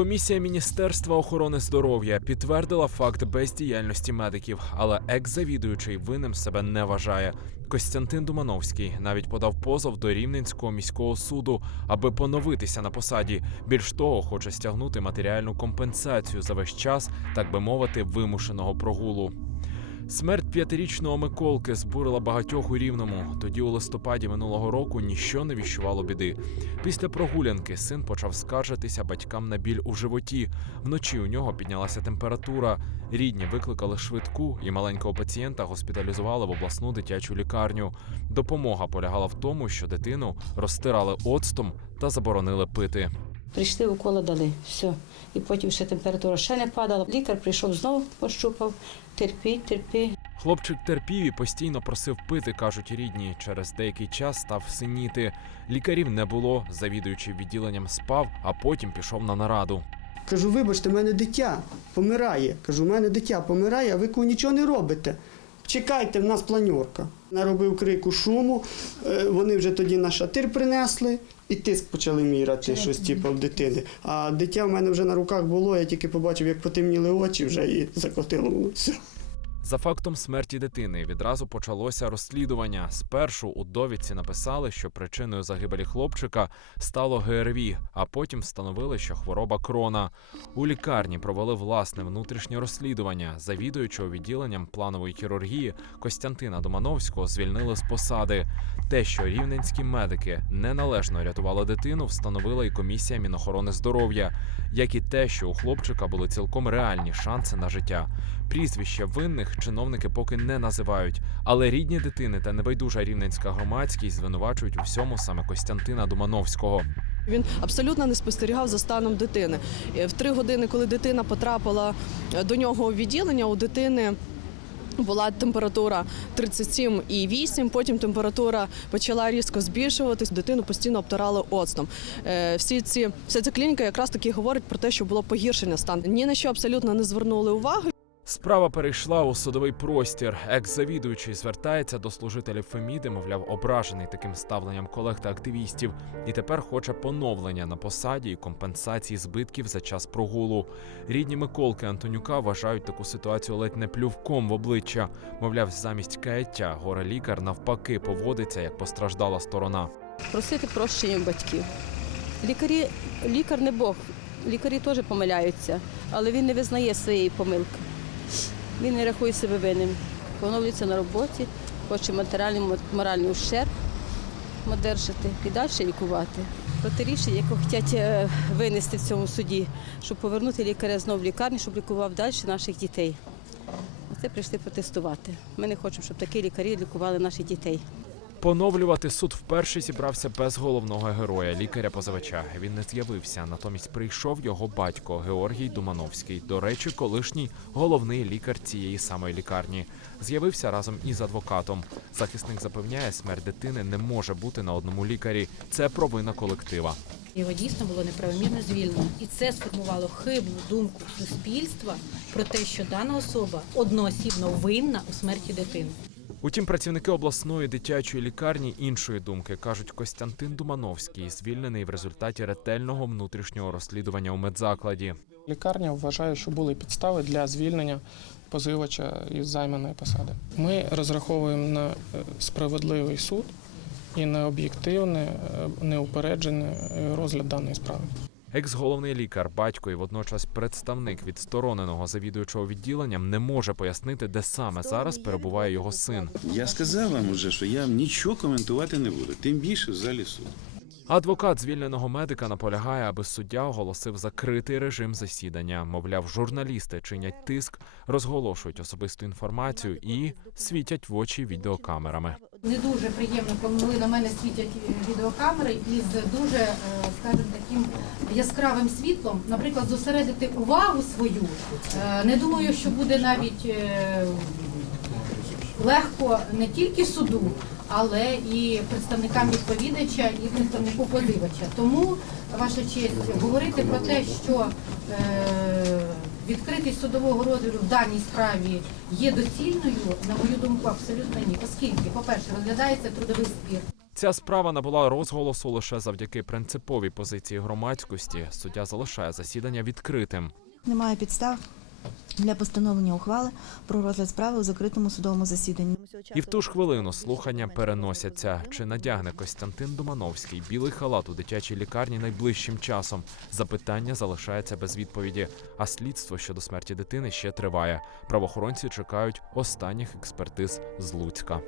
Комісія Міністерства охорони здоров'я підтвердила факт бездіяльності медиків, але екс-завідуючий винним себе не вважає. Костянтин Думановський навіть подав позов до Рівненського міського суду, аби поновитися на посаді. Більш того, хоче стягнути матеріальну компенсацію за весь час, так би мовити, вимушеного прогулу. Смерть п'ятирічного Миколки збурила багатьох у рівному. Тоді, у листопаді минулого року, ніщо не віщувало біди. Після прогулянки син почав скаржитися батькам на біль у животі. Вночі у нього піднялася температура. Рідні викликали швидку, і маленького пацієнта госпіталізували в обласну дитячу лікарню. Допомога полягала в тому, що дитину розтирали оцтом та заборонили пити. Прийшли, уколи дали, все. І потім ще температура ще не падала. Лікар прийшов знову, пощупав, терпіть, терпіть. Хлопчик терпів і постійно просив пити, кажуть рідні. Через деякий час став синіти. Лікарів не було. Завідуючий відділенням спав, а потім пішов на нараду. Кажу, вибачте, в мене дитя помирає. Кажу, в мене дитя помирає, а ви нічого не робите. Чекайте, в нас планьорка. Наробив крику шуму, е, вони вже тоді на шатир принесли і тиск почали міряти, щось типу в дитини. А дитя в мене вже на руках було, я тільки побачив, як потемніли очі вже і закотило воно все. За фактом смерті дитини відразу почалося розслідування. Спершу у довідці написали, що причиною загибелі хлопчика стало ГРВІ, а потім встановили, що хвороба крона. У лікарні провели власне внутрішнє розслідування. Завідуючого відділенням планової хірургії Костянтина Домановського звільнили з посади. Те, що рівненські медики неналежно рятували дитину, встановила і комісія Мінохорони здоров'я, як і те, що у хлопчика були цілком реальні шанси на життя. Прізвища винних чиновники поки не називають, але рідні дитини та небайдужа рівненська громадськість звинувачують у всьому саме Костянтина Думановського. Він абсолютно не спостерігав за станом дитини. Е, В три години, коли дитина потрапила е, до нього у відділення, у дитини. Була температура 37,8, потім температура почала різко збільшуватись, дитину постійно обтирали оцтом. Е, Всі ці, вся ця клініка якраз таки говорить про те, що було погіршення стану. Ні на що абсолютно не звернули уваги. Справа перейшла у судовий простір. Екс-завідуючий звертається до служителів Феміди, мовляв, ображений таким ставленням колег та активістів, і тепер хоче поновлення на посаді і компенсації збитків за час прогулу. Рідні Миколки Антонюка вважають таку ситуацію ледь не плювком в обличчя. Мовляв, замість каяття горе лікар навпаки поводиться як постраждала сторона. просити прощення батьків. Лікарі, лікар не Бог, лікарі теж помиляються, але він не визнає своєї помилки. Він не рахує себе винним. Поновлюється на роботі, хоче матеріальний моральний ущерб одержати і далі лікувати. Проти рішення, яке хочуть е, винести в цьому суді, щоб повернути лікаря знову в лікарню, щоб лікував далі наших дітей. Оце прийшли протестувати. Ми не хочемо, щоб такі лікарі лікували наших дітей. Поновлювати суд вперше зібрався без головного героя, лікаря позивача. Він не з'явився. Натомість прийшов його батько Георгій Думановський. До речі, колишній головний лікар цієї самої лікарні. З'явився разом із адвокатом. Захисник запевняє, смерть дитини не може бути на одному лікарі. Це провина колектива. Його дійсно було неправомірно звільнено, і це сформувало хибну думку суспільства про те, що дана особа одноосібно винна у смерті дитини. Утім, працівники обласної дитячої лікарні іншої думки кажуть, Костянтин Думановський звільнений в результаті ретельного внутрішнього розслідування у медзакладі. Лікарня вважає, що були підстави для звільнення позивача із займаної посади. Ми розраховуємо на е, справедливий суд і на об'єктивний, е, неупереджений е, розгляд даної справи. Екс-головний лікар, батько і водночас представник відстороненого завідуючого відділенням не може пояснити, де саме зараз перебуває його син. Я сказав вам уже, що я нічого коментувати не буду, тим більше в залі суду. Адвокат звільненого медика наполягає, аби суддя оголосив закритий режим засідання. Мовляв, журналісти чинять тиск, розголошують особисту інформацію і світять в очі відеокамерами. Не дуже приємно, коли на мене світять відеокамери із дуже, е, скажімо, таким яскравим світлом. Наприклад, зосередити увагу свою. е, Не думаю, що буде навіть е, легко не тільки суду, але і представникам відповідача і представнику позивача. Тому, ваша честь, говорити про те, що е, відкритість судового розгляду в даній справі є доцільною, на мою думку, абсолютно ні. Оскільки, по-перше, розглядається трудовий спір. Ця справа набула розголосу лише завдяки принциповій позиції громадськості. Суддя залишає засідання відкритим. Немає підстав для постановлення ухвали про розгляд справи у закритому судовому засіданні. І в ту ж хвилину слухання переносяться. Чи надягне Костянтин Думановський білий халат у дитячій лікарні найближчим часом? Запитання залишається без відповіді. А слідство щодо смерті дитини ще триває. Правоохоронці чекають останніх експертиз з Луцька.